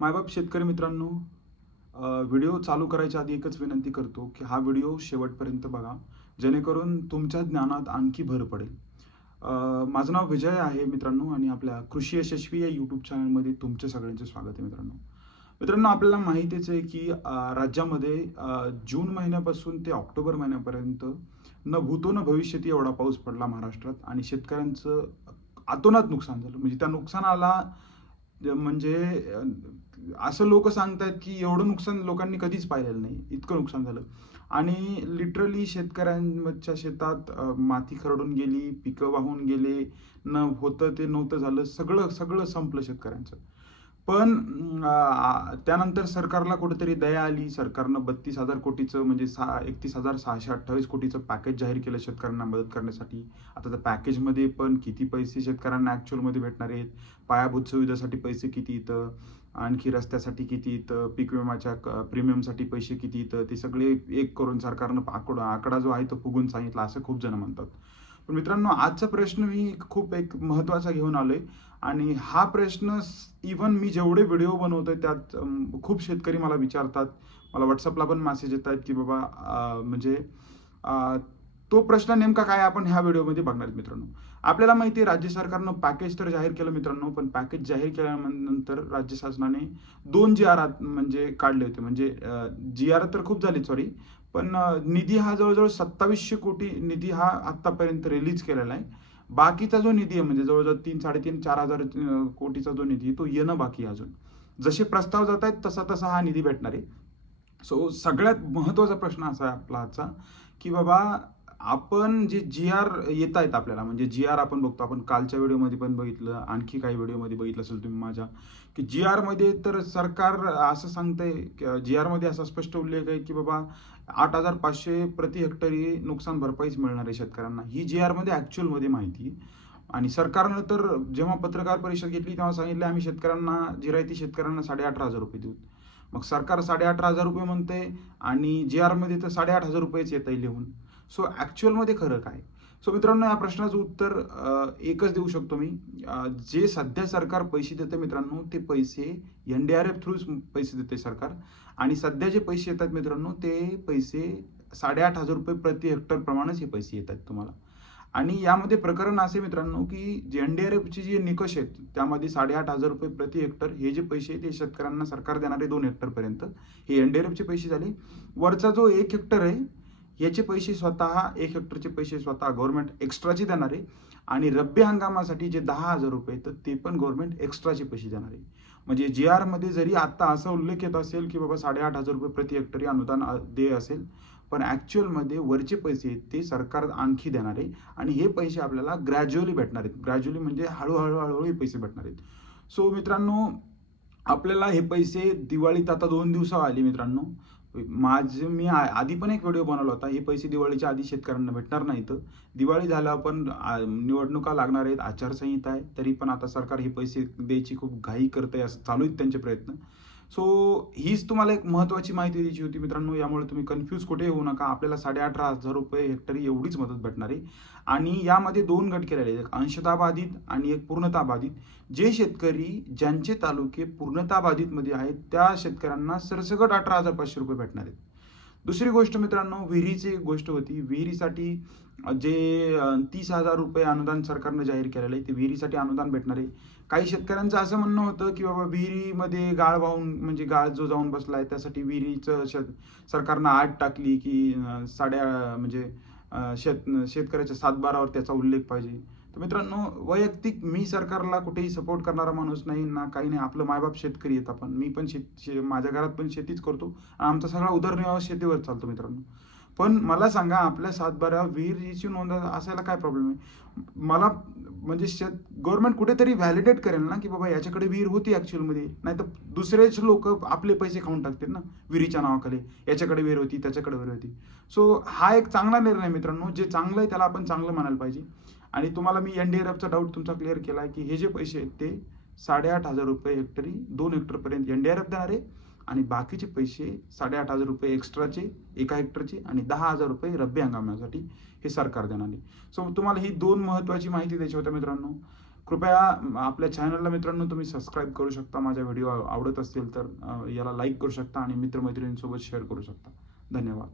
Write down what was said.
मायबाप शेतकरी मित्रांनो व्हिडिओ चालू करायच्या आधी एकच विनंती करतो की हा व्हिडिओ शेवटपर्यंत बघा. जेणेकरून तुमच्या ज्ञानात आणखी भर पडेल. माझं नाव विजय आहे मित्रांनो आणि आपल्या कृषी यशस्वी या यूट्यूब चॅनलमध्ये तुमचे सगळ्यांचे स्वागत आहे मित्रांनो. मित्रांनो आपल्याला माहितीच आहे की राज्यामध्ये जून महिन्यापासून ते ऑक्टोबर महिन्यापर्यंत न भूतो न भविष्यती एवढा पाऊस पडला महाराष्ट्रात आणि शेतकऱ्यांचं आतोनात नुकसान झालं. म्हणजे त्या नुकसानाला म्हणजे असं लोक सांगतात की एवढं नुकसान लोकांनी कधीच पाहिलेलं नाही. इतकं नुकसान झालं. आणि लिटरली शेतकऱ्यांच्या शेतात माती खरडून गेली पिकं वाहून गेले न होतं ते नव्हतं झालं सगळं सगळं संपलं शेतकऱ्यांचं. पण त्यानंतर सरकारला कुठेतरी दया आली. सरकारनं बत्तीस हजार कोटीचं म्हणजे सहा एकतीस हजार सहाशे अठ्ठावीस कोटीचं पॅकेज जाहीर केलं शेतकऱ्यांना मदत करण्यासाठी. आता त्या पॅकेजमध्ये पण किती पैसे शेतकऱ्यांना ॲक्च्युअलमध्ये भेटणार आहेत? पायाभूत सुविधासाठी पैसे किती येतं आणखी रस्त्यासाठी किती येतं पीक विम्याच्या क- प्रीमियमसाठी पैसे किती येतं ते सगळे एक करून सरकारनं आकडा आकडा जो आहे तो फुगून सांगितला असं खूप जण म्हणतात. पण मित्रांनो आजचा प्रश्न मी खूप एक महत्त्वाचा घेऊन आलो आहे आणि हा प्रश्न इवन मी जेवढे व्हिडिओ बनवतोय त्यात खूप शेतकरी मला विचारतात. मला व्हॉट्सअपला पण मेसेज येत आहेत की बाबा म्हणजे तो प्रश्न नेमका काय आपण ह्या व्हिडिओमध्ये बघणार मित्रांनो. आपल्याला माहिती आहे राज्य सरकारनं पॅकेज तर जाहीर केलं मित्रांनो पण पॅकेज जाहीर केल्यानंतर राज्य शासनाने दोन जी आर म्हणजे काढले होते. म्हणजे जी आर तर खूप झाली सॉरी पण निधी हा जवळजवळ सत्तावीसशे कोटी निधी हा आत्तापर्यंत रिलीज केलेला आहे. बाकीचा जो निधी आहे म्हणजे जवळजवळ तीन साडेतीन चार हजार कोटीचा जो निधी आहे तो येणं बाकी आहे अजून. जसे प्रस्ताव जात आहेत तसा तसा हा निधी भेटणार आहे. सो सगळ्यात महत्त्वाचा प्रश्न असा आहे आपला आजचा की बाबा आपण जे जी आर येत आहेत आपल्याला म्हणजे जी आर आपण बघतो. आपण कालच्या व्हिडिओमध्ये पण बघितलं आणखी काही व्हिडिओमध्ये बघितलं असेल तुम्ही माझ्या की जी आरमध्ये तर सरकार असं सांगतंय जी आरमध्ये असा स्पष्ट उल्लेख आहे की बाबा आठ हजार पाचशे प्रति हेक्टरी नुकसान भरपाईच मिळणार आहे शेतकऱ्यांना. ही जी आरमध्ये ॲक्च्युअलमध्ये माहिती आहे. आणि सरकारनं तर जेव्हा पत्रकार परिषद घेतली तेव्हा सांगितलं आम्ही शेतकऱ्यांना जिरायती शेतकऱ्यांना साडे अठरा हजार रुपये देऊ. मग सरकार साडे अठरा हजार रुपये म्हणते आणि जी आरमध्ये तर साडेआठ हजार रुपयेच येत आहे लिहून. सो ॲक्च्युअलमध्ये खरं काय? सो मित्रांनो या प्रश्नाचं उत्तर एकच देऊ शकतो मी. जे सध्या सरकार पैसे देते मित्रांनो ते पैसे एन डी आर एफ थ्रूच पैसे देते सरकार. आणि सध्या जे पैसे येतात मित्रांनो ते पैसे साडेआठ हजार रुपये प्रति हेक्टर प्रमाणेच हे पैसे येतात तुम्हाला. आणि यामध्ये प्रकरण असे मित्रांनो की जे एन डी आर एफचे जे निकष आहेत त्यामध्ये साडेआठ हजार रुपये प्रति हेक्टर हे जे पैसे आहेत ते शेतकऱ्यांना सरकार देणारे दोन हेक्टरपर्यंत हे एन डी आर एफचे पैसे झाले. वरचा जो एक हेक्टर आहे याचे पैसे स्वतः एक हेक्टरचे पैसे स्वतः गव्हर्नमेंट एक्स्ट्राचे देणार आहे. आणि रब्बी हंगामासाठी जे दहा हजार रुपये तर ते पण गव्हर्नमेंट एक्स्ट्राचे पैसे देणार आहे. म्हणजे जी आरमध्ये जरी आत्ता असा उल्लेख येत असेल की बाबा साडेआठ हजार रुपये प्रति हेक्टरी अनुदान देय असेल पण ॲक्च्युअलमध्ये वरचे पैसे आहेत ते सरकार आणखी देणार आहे. आणि हे पैसे आपल्याला ग्रॅज्युअली भेटणार आहेत. ग्रॅज्युअली म्हणजे हळूहळू हळूहळू हे पैसे भेटणार आहेत. सो मित्रांनो आपल्याला हे पैसे दिवाळीत आता दोन दिवसा आली मित्रांनो. माझं मी आ- आधी पण एक व्हिडिओ बनवला होता. हे पैसे दिवाळीच्या आधी शेतकऱ्यांना भेटणार नाहीत. दिवाळी झाला पण निवडणुका लागणार आहेत. आचारसंहिता आहे. तरी पण आता सरकार हे पैसे द्यायची खूप घाई करत आहे असं चालू आहेत त्यांचे प्रयत्न. सो हीच तुम्हाला एक महत्त्वाची माहिती द्यायची होती मित्रांनो. यामुळे तुम्ही कन्फ्यूज कुठे होऊ नका. आपल्याला साडे अठरा हजार रुपये हेक्टरी एवढीच मदत भेटणार आहे. आणि यामध्ये दोन गट केलेले आहेत. एक अंशताबाधित आणि एक पूर्णताबाधित. जे शेतकरी ज्यांचे तालुके पूर्णताबाधितमध्ये आहेत त्या शेतकऱ्यांना सरसकट अठरा हजार पाचशे रुपये भेटणार आहेत. दुसरी गोष्ट मित्रांनो विहिरीची एक गोष्ट होती. विहिरीसाठी जे तीस हजार रुपये अनुदान सरकारनं जाहीर केलेलं आहे ते विहिरीसाठी अनुदान भेटणार आहे. काही शेतकऱ्यांचं असं म्हणणं होतं की बाबा विहिरीमध्ये गाळ वाहून म्हणजे गाळ जो जाऊन बसला आहे त्यासाठी विहिरीचं शेत सरकारनं आट टाकली की साड्या म्हणजे शेत शेतकऱ्याच्या सातबारावर त्याचा उल्लेख पाहिजे. तर मित्रांनो वैयक्तिक मी सरकारला कुठेही सपोर्ट करणारा माणूस नाही ना काही नाही. आपलं मायबाप शेतकरी आहेत आपण. मी पण शेत शे माझ्या घरात पण शेतीच करतो. आणि आमचा सगळा उदरनिर्वाह शेतीवर चालतो मित्रांनो. पण मला सांगा आपल्या सातबारा विहिरीची नोंद असायला काय प्रॉब्लेम आहे? मला म्हणजे शेत गव्हर्नमेंट कुठेतरी व्हॅलिडेट करेल ना की बाबा याच्याकडे विहीर होती ॲक्च्युअलमध्ये नाही तर दुसरेच लोक आपले पैसे खाऊन टाकतील ना विहिरीच्या नावाखाली. याच्याकडे विहीर होती त्याच्याकडे विहीर होती. सो हा एक चांगला निर्णय मित्रांनो जे चांगलं आहे त्याला आपण चांगलं म्हणायला पाहिजे. आणि तुम्हाला मी एन डी आर एफचा डाऊट तुमचा क्लिअर केला आहे की हे जे पैसे आहेत ते साडेआठ हजार रुपये हेक्टरी दोन हेक्टरपर्यंत एन डी आर एफ देणार. आहे आणि बाकीचे पैसे साडेआठ हजार रुपये एक्स्ट्राचे एका हेक्टरचे आणि दहा हजार रुपये रब्बी हंगामासाठी हे सरकार देणार आहे. सो तुम्हाला ही दोन महत्त्वाची माहिती द्यायची होत्या मित्रांनो. कृपया आपल्या चॅनलला मित्रांनो तुम्ही सबस्क्राईब करू शकता. माझ्या व्हिडिओ आवडत असतील तर याला लाईक करू शकता आणि मित्रमैत्रिणींसोबत शेअर करू शकता. धन्यवाद.